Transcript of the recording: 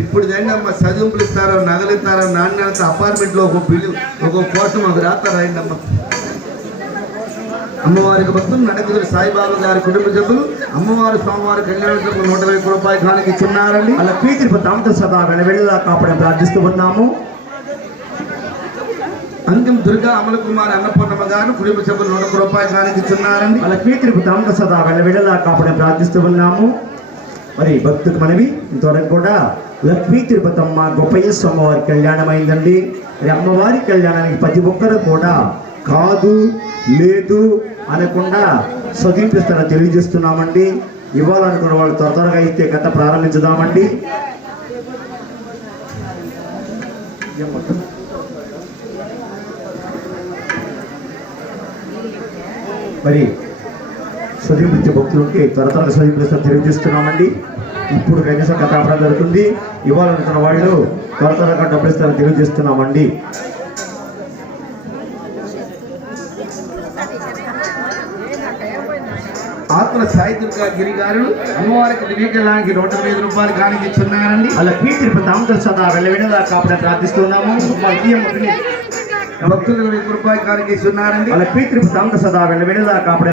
ఇప్పుడు రండమ్మ చదువులు ఇస్తారో నగలు ఇస్తారో నాన్న అపార్ట్మెంట్లో ఒక బిల్లు ఒక కోట మాకు రాత అమ్మ. అమ్మవారికి భక్తులు నడకుదురు సాయిబాబు గారి కుటుంబ సభ్యులు అమ్మవారు స్వామివారి కళ్యాణ సభ్యులు నూట వెయ్యి రూపాయలు కానీ ఇచ్చున్నారండి. అలా పీతిరిపు తామత సభ వెళ్ళవెళ్ళలా కాపాడని ప్రార్థిస్తూ ఉన్నాము. అంతిమ దుర్గా అమల కుమార్ అన్నపూర్ణమ్మ గారు కుటుంబ సభ్యులు నూట రూపాయలు కానీ ఇచ్చున్నారండి. అలా పీతిరిపు తామత సభ వెళ్ళవెళ్ళలా కాపాడని ప్రార్థిస్తూ ఉన్నాము. మరి భక్తుకు మనవి. ఇంతవరకు కూడా లక్ష్మీ తిరుపతమ్మ గొప్పయ్య స్వామివారి కళ్యాణమైందండి. మరి అమ్మవారి కళ్యాణానికి ప్రతి ఒక్కరు కూడా కాదు లేదు అనకుండా స్వదీపిస్తారని తెలియజేస్తున్నామండి. ఇవ్వాలనుకున్న వాళ్ళు త్వర త్వరగా అయితే కథ ప్రారంభించుదామండి. మరి స్వదీపించే భక్తులు ఉంటే త్వర త్వరగా స్వదీపిస్తారని తెలియజేస్తున్నామండి. ఇప్పుడు కనీసం కథ ఆపడం జరుగుతుంది ఇవ్వాలనుకున్న వాళ్ళు త్వర త్వరగా డబ్బులు ఇస్తారని తెలియజేస్తున్నామండి. ఆత్మ సాయి దుర్గా గిరి గారు అమ్మవారికి దివ్యకలానికి నూట ఎనిమిది రూపాయలు కానికి ఇచ్చున్నారండి. అలా పీ తిరుపతి ఆంధ్ర సదా వెళ్ళవిడలా కాపాడని ప్రార్థిస్తున్నాము. భక్తులకు వెయ్యి రూపాయలు కానికి ఇచ్చున్నారండి అలా పీ తిరుపతి ఆంధ్ర సదా వెళ్ళవిడలా కాపాడని